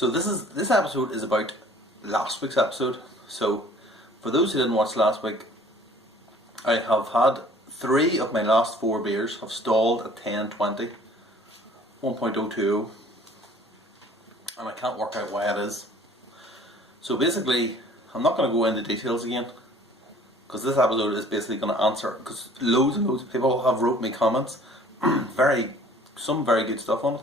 So this episode is about last week's episode. So for those who didn't watch last week, I have had 3 of my last 4 beers have stalled at 10.20, 1.020, and I can't work out why it is. So basically, I'm not going to go into details again, because this episode is basically going to answer, because loads and loads of people have wrote me comments, some very good stuff on it.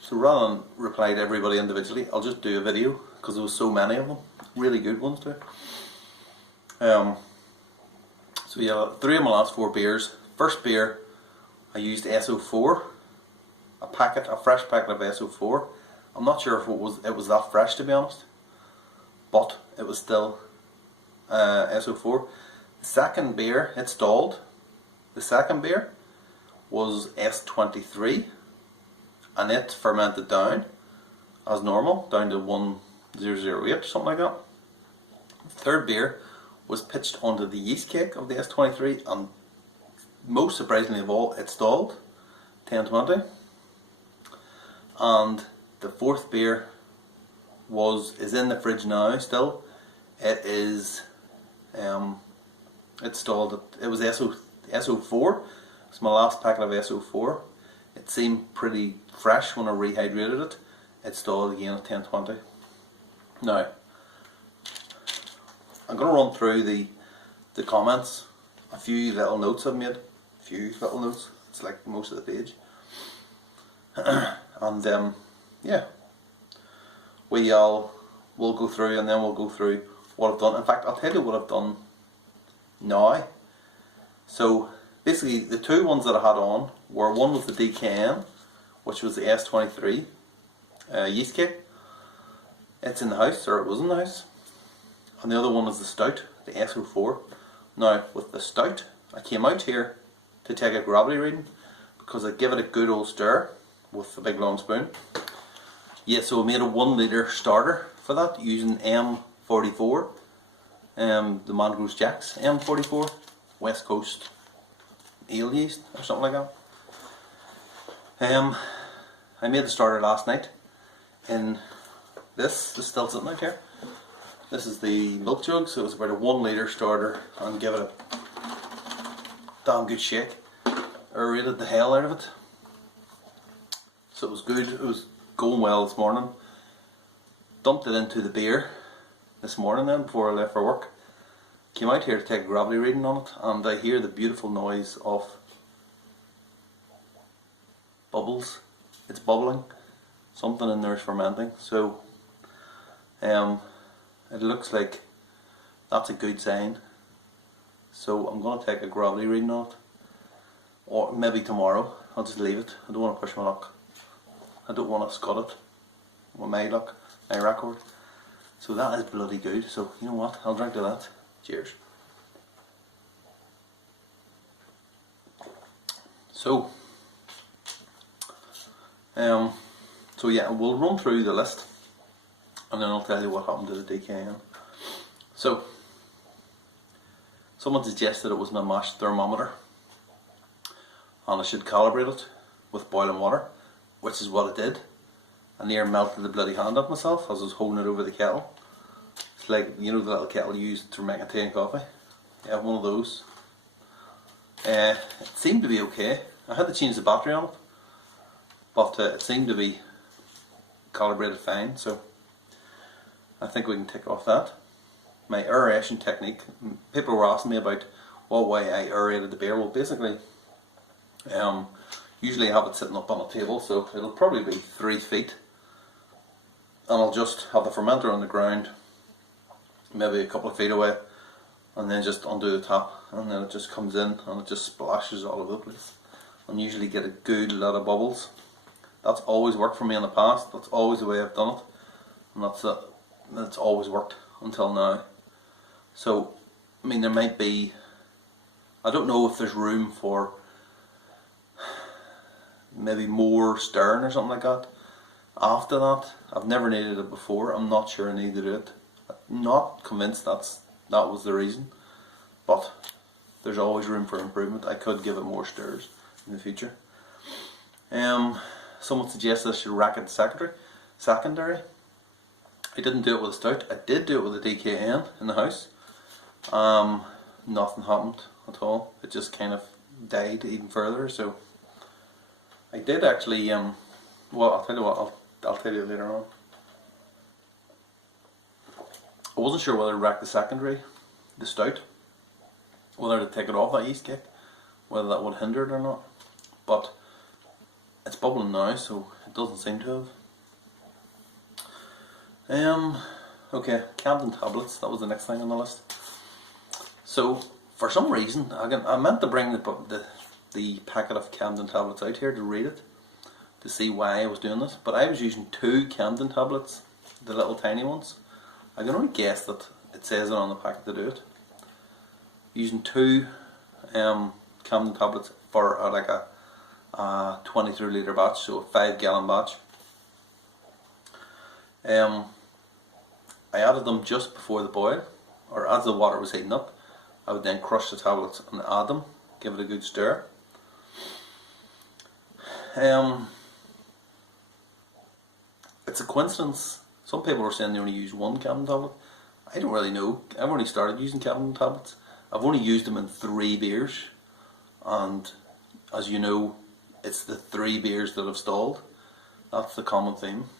So rather than reply to everybody individually, I'll just do a video, because there was so many of them, really good ones too. So yeah, 3 of my last 4 beers. First beer, I used SO4, a fresh packet of SO4. I'm not sure if it was that fresh, to be honest, but it was still SO4. The second beer, it stalled. The second beer was S23, and it fermented down as normal, down to 1008, something like that. The third beer was pitched onto the yeast cake of the S23, and most surprisingly of all, it stalled, 1020. And the fourth beer is in the fridge now still. It is it stalled. It was SO4. It's my last packet of SO4. It seemed pretty fresh when I rehydrated it. It stalled again at 1020. Now, I'm going to run through the comments, a few little notes I've made, it's like most of the page, and yeah, we'll go through, and then we'll go through what I've done. In fact, I'll tell you what I've done now. So basically the 2 ones that I had on were, one was the DKN, which was the S23 yeast cake. It's in the house, or it was in the house. And the other one is the stout, the SO4. Now with the stout, I came out here to take a gravity reading, because I give it a good old stir with a big long spoon. Yeah, so I made a 1 litre starter for that using M44, the Mangroves Jacks M44, West Coast ale yeast or something like that. I made the starter last night in this is still sitting out here. This is the milk jug, so it's about a 1 litre starter, and give it a damn good shake. Aerated the hell out of it. So it was good, it was going well this morning. Dumped it into the beer this morning then, before I left for work. Came out here to take a gravity reading on it, and I hear the beautiful noise of bubbles. It's bubbling. Something in there is fermenting. So it looks like that's a good sign. So I'm going to take a gravity reading on it, or maybe tomorrow. I'll just leave it. I don't want to push my luck. I don't want to scud it with my luck, my record. So that is bloody good. So you know what? I'll drink to that. Cheers. So yeah, we'll run through the list, and then I'll tell you what happened to the DKN. So, someone suggested it was my mash thermometer, and I should calibrate it with boiling water, which is what I did. I near melted the bloody hand off myself as I was holding it over the kettle. It's like, you know, the little kettle you use to make a tea and coffee. I have one of those. It seemed to be okay. I had to change the battery on it, but it seemed to be calibrated fine, so I think we can tick off that. My aeration technique, people were asking me about why I aerated the beer. Well, basically, usually I have it sitting up on a table, so it'll probably be 3 feet, and I'll just have the fermenter on the ground, maybe a couple of feet away, and then just undo the tap, and then it just comes in and it just splashes all over the place, and usually get a good lot of bubbles. That's always worked for me in the past. That's always the way I've done it, and that's always worked until now. So, I mean, there might be, I don't know if there's room for maybe more stirring or something like that. After that, I've never needed it before. I'm not sure I need to do it. I'm not convinced that was the reason, but there's always room for improvement. I could give it more stirs in the future. Someone suggested I should rack it secondary. I didn't do it with a stout. I did do it with a DKN in the house. Nothing happened at all. It just kind of died even further. So I did actually. Well, I'll tell you what. I'll tell you later on. I wasn't sure whether to wreck the stout, whether to take it off that yeast cake, whether that would hinder it or not. But it's bubbling now, so it doesn't seem to have. Okay, Camden tablets. That was the next thing on the list. So for some reason, I meant to bring the packet of Camden tablets out here to read it, to see why I was doing this. But I was using 2 Camden tablets, the little tiny ones. I can only guess that it says it on the packet to do it. Using 2 Camden tablets for like a 23 litre batch, so a 5 gallon batch. I added them just before the boil, or as the water was heating up. I would then crush the tablets and add them, give it a good stir. It's a coincidence. Some people are saying they only use 1 Camden tablet. I don't really know. I've only started using Camden tablets. I've only used them in 3 beers, and as you know, it's the 3 beers that have stalled. That's the common theme.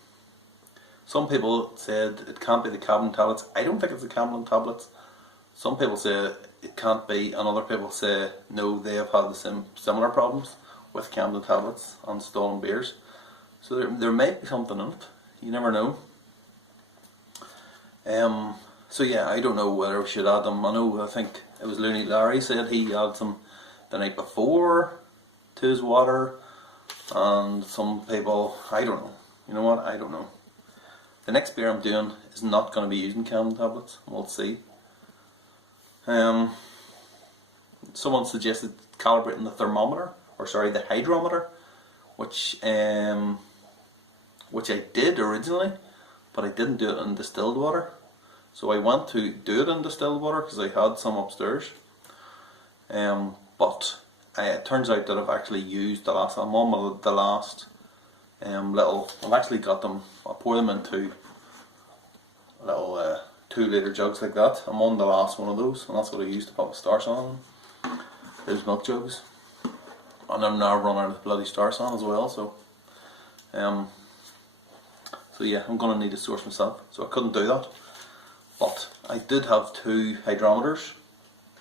Some people said it can't be the Camden tablets. I don't think it's the Camden tablets. Some people say it can't be, and other people say no, they have had the similar problems with Camden tablets and stolen beers. So there might be something in it. You never know. So yeah, I don't know whether we should add them. I think it was Looney Larry said he added some the night before to his water, and some people, I don't know. You know what? I don't know. The next beer I'm doing is not going to be using Camden tablets. We'll see. Someone suggested calibrating the thermometer, or sorry, the hydrometer, which I did originally, but I didn't do it in distilled water. So I went to do it in distilled water because I had some upstairs. But it turns out that I've actually used the last. I'm on the last little. I've actually got them. I pour them into little 2 litre jugs like that. I'm on the last one of those, and that's what I used to put the starch on. Those milk jugs, and I'm now running out of bloody starch on as well. So yeah, I'm gonna need a source myself. So I couldn't do that. But I did have 2 hydrometers,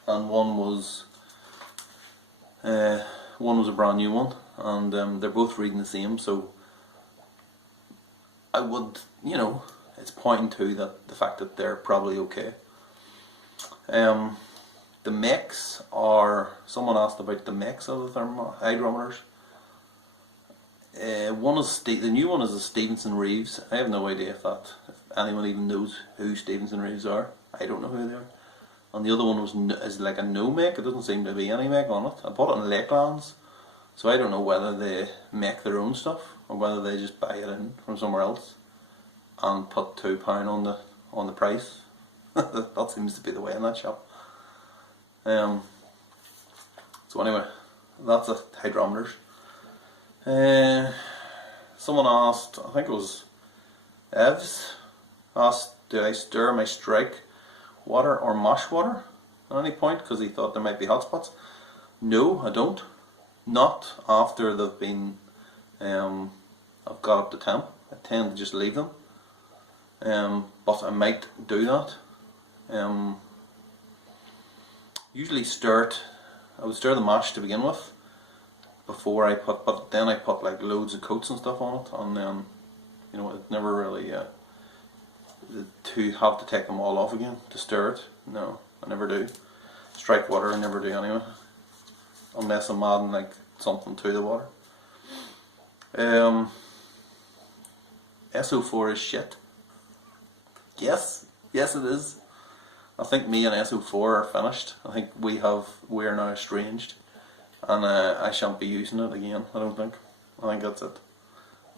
and one was a brand new one, and they're both reading the same. So I would, it's pointing to the fact that they're probably okay. The makes are. Someone asked about the makes of the hydrometers. The new one is a Stevenson Reeves. I have no idea if anyone even knows who Stevenson Reeves are. I don't know who they are. And the other one is like a no make. It doesn't seem to be any make on it. I bought it in Lakelands, so I don't know whether they make their own stuff or whether they just buy it in from somewhere else and put £2 on the price. That seems to be the way in that shop. So anyway, that's the hydrometers. Someone asked, I think it was Evs, asked, do I stir my strike water or mash water at any point, because he thought there might be hot spots. No, I don't. Not after they've been, I've got up to temp. I tend to just leave them. But I might do that. Usually I would stir the mash to begin with, before I put, but then I put like loads of coats and stuff on it, and then it never really to have to take them all off again to stir it. No, I never do. Strike water I never do anyway, unless I'm adding like something to the water. SO4 is shit. Yes it is. I think me and SO4 are finished. I think we are now estranged, and I shan't be using it again. I don't think. I think that's it.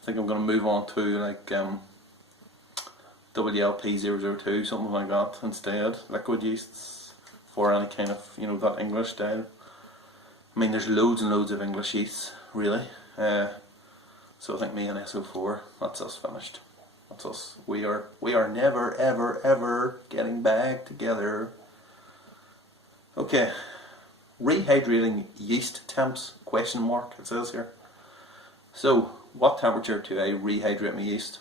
I think I'm going to move on to like WLP002, something like that instead. Liquid yeasts for any kind of that English style. I mean, there's loads and loads of English yeasts really. So I think me and SO4, that's us finished. That's us. We are never ever ever getting back together. Okay. Rehydrating yeast temps, question mark, it says here. So, what temperature do I rehydrate my yeast?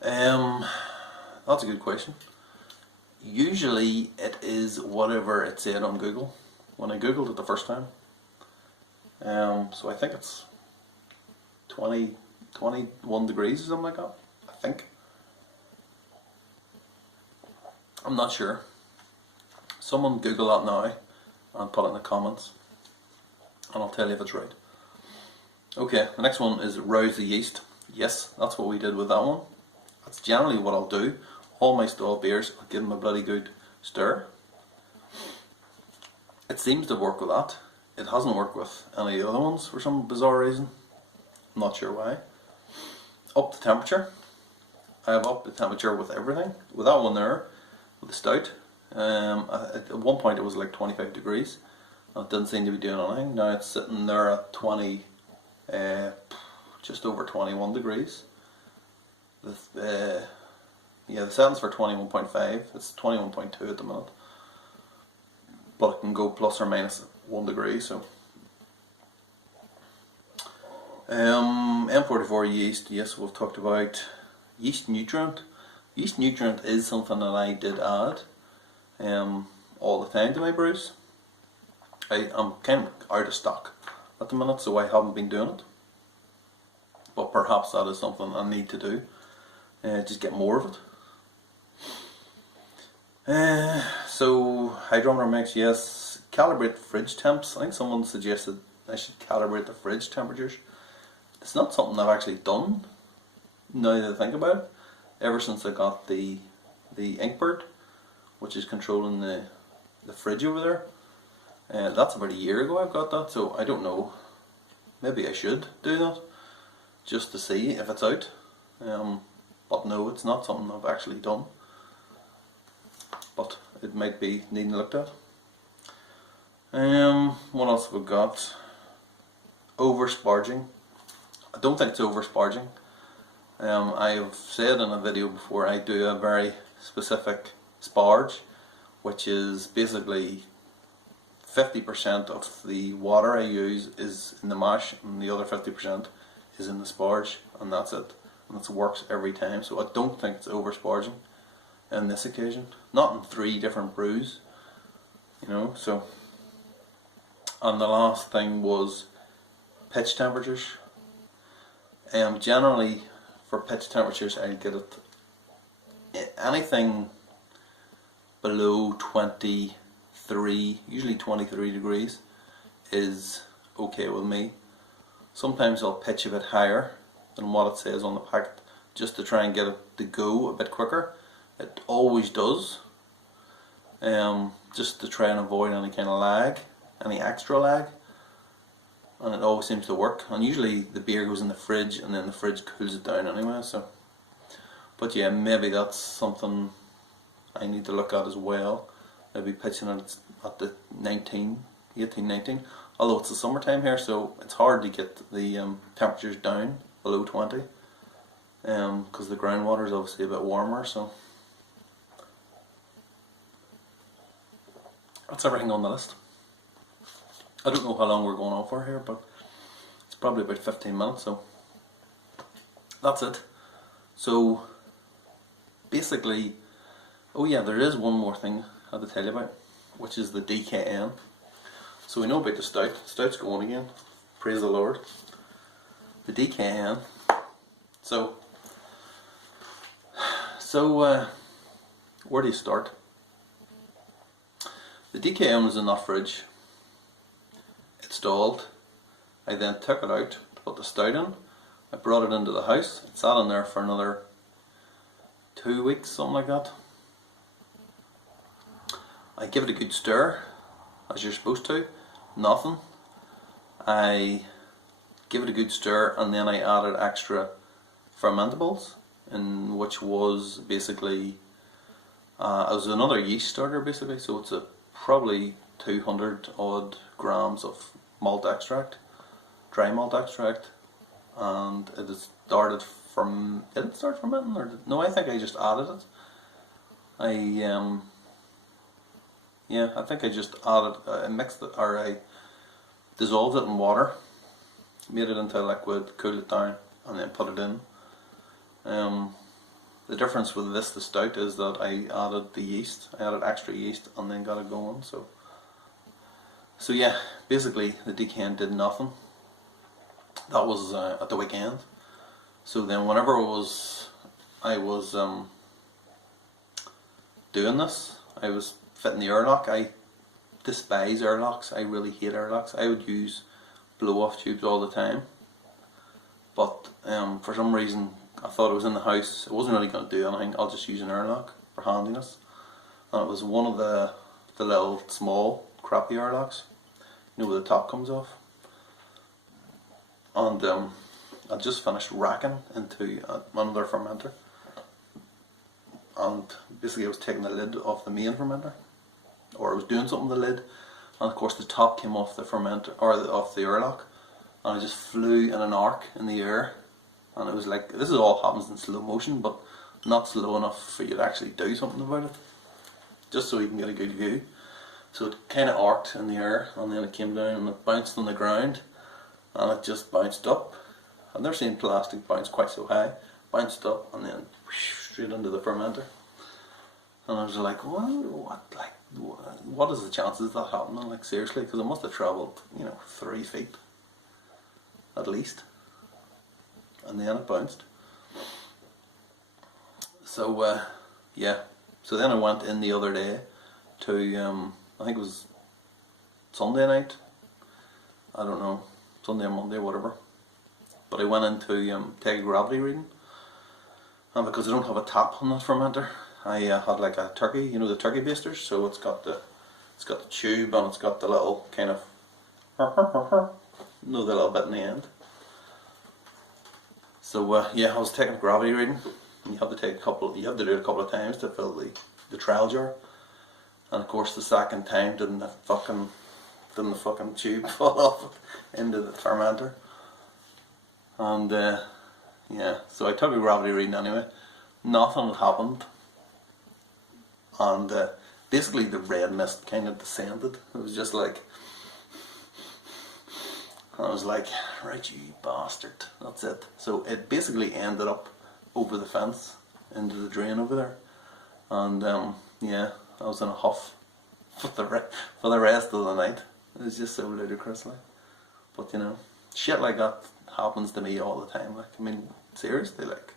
That's a good question. Usually it is whatever it said on Google when I googled it the first time. So I think it's 21 degrees or something like that, I think. I'm not sure. Someone Google that now and put it in the comments and I'll tell you if it's right. Okay, the next one is rouse the yeast. Yes, that's what we did with that one. That's generally what I'll do. All my stall beers, I'll give them a bloody good stir. It seems to work with that. It hasn't worked with any of the other ones for some bizarre reason. I'm not sure why. Up the temperature. I have upped the temperature with everything. With that one there, with the stout. At one point it was like 25 degrees. And it didn't seem to be doing anything. Now it's sitting there at just over 21 degrees. Yeah, the setting's for 21.5. It's 21.2 at the minute. But it can go plus or minus 1 degree, so. M44 yeast, yes, we've talked about. Yeast nutrient. Yeast nutrient is something that I did add all the time to my brews. I'm kind of out of stock at the minute, so I haven't been doing it. But perhaps that is something I need to do. Just get more of it. So hydrometer mix, yes. Calibrate fridge temps. I think someone suggested I should calibrate the fridge temperatures. It's not something I've actually done, now that I think about it, ever since I got the Inkbird, which is controlling the fridge over there. That's about a year ago I've got that, so I don't know. Maybe I should do that, just to see if it's out. But no, it's not something I've actually done. But it might be needing looked at. What else have we got? Over sparging. I don't think it's over sparging. I have said in a video before I do a very specific sparge, which is basically 50% of the water I use is in the mash and the other 50% is in the sparge, and that's it. And it works every time, so I don't think it's over sparging on this occasion. Not in 3 different brews, you know, so. And the last thing was pitch temperatures. Generally for pitch temperatures I get it anything below 23, usually 23 degrees is okay with me. Sometimes I'll pitch a bit higher than what it says on the packet just to try and get it to go a bit quicker. It always does, just to try and avoid any kind of lag, any extra lag, and it always seems to work. And usually the beer goes in the fridge and then the fridge cools it down anyway, so. But yeah, maybe that's something I need to look at as well. Maybe pitching it at the 18, 19. Although it's the summertime here, so it's hard to get the temperatures down below 20, because the groundwater is obviously a bit warmer, so. That's everything on the list. I don't know how long we're going on for here, but it's probably about 15 minutes, so that's it. So basically, oh yeah, there is one more thing I have to tell you about, which is the DKN. So we know about the stout. Stout's going again. Praise the Lord. The DKN. So where do you start? The DKN was in that fridge. It stalled. I then took it out to put the stout in. I brought it into the house. It sat in there for another 2 weeks, something like that. I give it a good stir, as you're supposed to. Nothing. I give it a good stir, and then I added extra fermentables, in which was basically it was another yeast starter basically. So it's probably 200 odd grams of malt extract, dry malt extract, and it started did it start fermenting, or no? I think I just added it. Yeah, I think I just added, I mixed it, or I dissolved it in water, made it into a liquid, cooled it down, and then put it in. The difference with this, the stout, is that I added the yeast. I added extra yeast and then got it going. So yeah, basically the decant did nothing. That was at the weekend. So then whenever I was doing this, I was fitting the airlock. I despise airlocks. I really hate airlocks. I would use blow-off tubes all the time. But for some reason, I thought it was in the house. It wasn't really going to do anything. I'll just use an airlock for handiness. And it was one of the little small crappy airlocks. You know, where the top comes off. And I just finished racking into another fermenter. And basically I was taking the lid off the main fermenter. Or I was doing something with the lid. And of course the top came off the fermenter, or off the airlock. And I just flew in an arc in the air. And it was like, this is all happens in slow motion, but not slow enough for you to actually do something about it. Just so you can get a good view. So it kind of arced in the air, and then it came down and it bounced on the ground, and it just bounced up. I've never seen plastic bounce quite so high. Bounced up and then straight into the fermenter. And I was like, what is the chances of that happening? Like, seriously, because it must have travelled, 3 feet at least. And then it bounced. So yeah, so then I went in the other day to I think it was Sunday night, I don't know, Sunday or Monday, whatever, but I went in to take a gravity reading, and because I don't have a tap on that fermenter, I had like a turkey, the turkey basters, so it's got the tube, and it's got the little kind of the little bit in the end. So yeah, I was taking a gravity reading. You have to do it a couple of times to fill the trial jar. And of course the second time didn't the fucking tube fall off into the fermenter. And yeah, so I took a gravity reading anyway. Nothing had happened. And basically the red mist kind of descended. It was just like, I was like, right, you bastard, that's it. So it basically ended up over the fence into the drain over there. And yeah, I was in a huff for the rest of the night. It was just so ludicrous, like. But shit like that happens to me all the time. Like, I mean, seriously, like,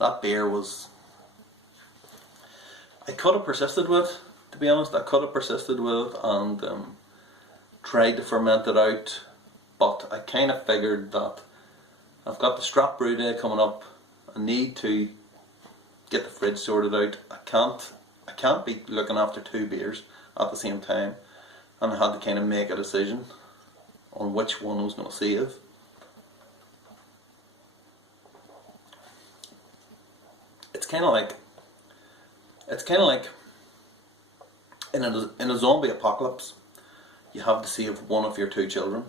that beer was, I could have persisted with, to be honest. I could have persisted with and tried to ferment it out. But I kind of figured that I've got the strap brew day coming up. I need to get the fridge sorted out. I can't be looking after 2 beers at the same time, and I had to kind of make a decision on which one I was going to save. It's kind of like in a zombie apocalypse, you have to save one of your 2 children.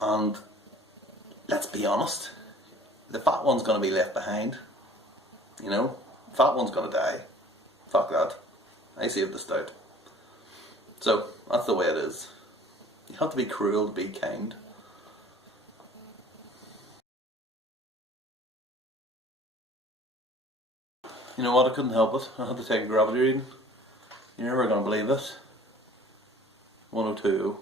And let's be honest, the fat one's going to be left behind. Fat one's going to die. Fuck that. I saved the stout. So that's the way it is. You have to be cruel to be kind. You know what, I couldn't help it. I had to take a gravity reading. You're never going to believe this. 1020.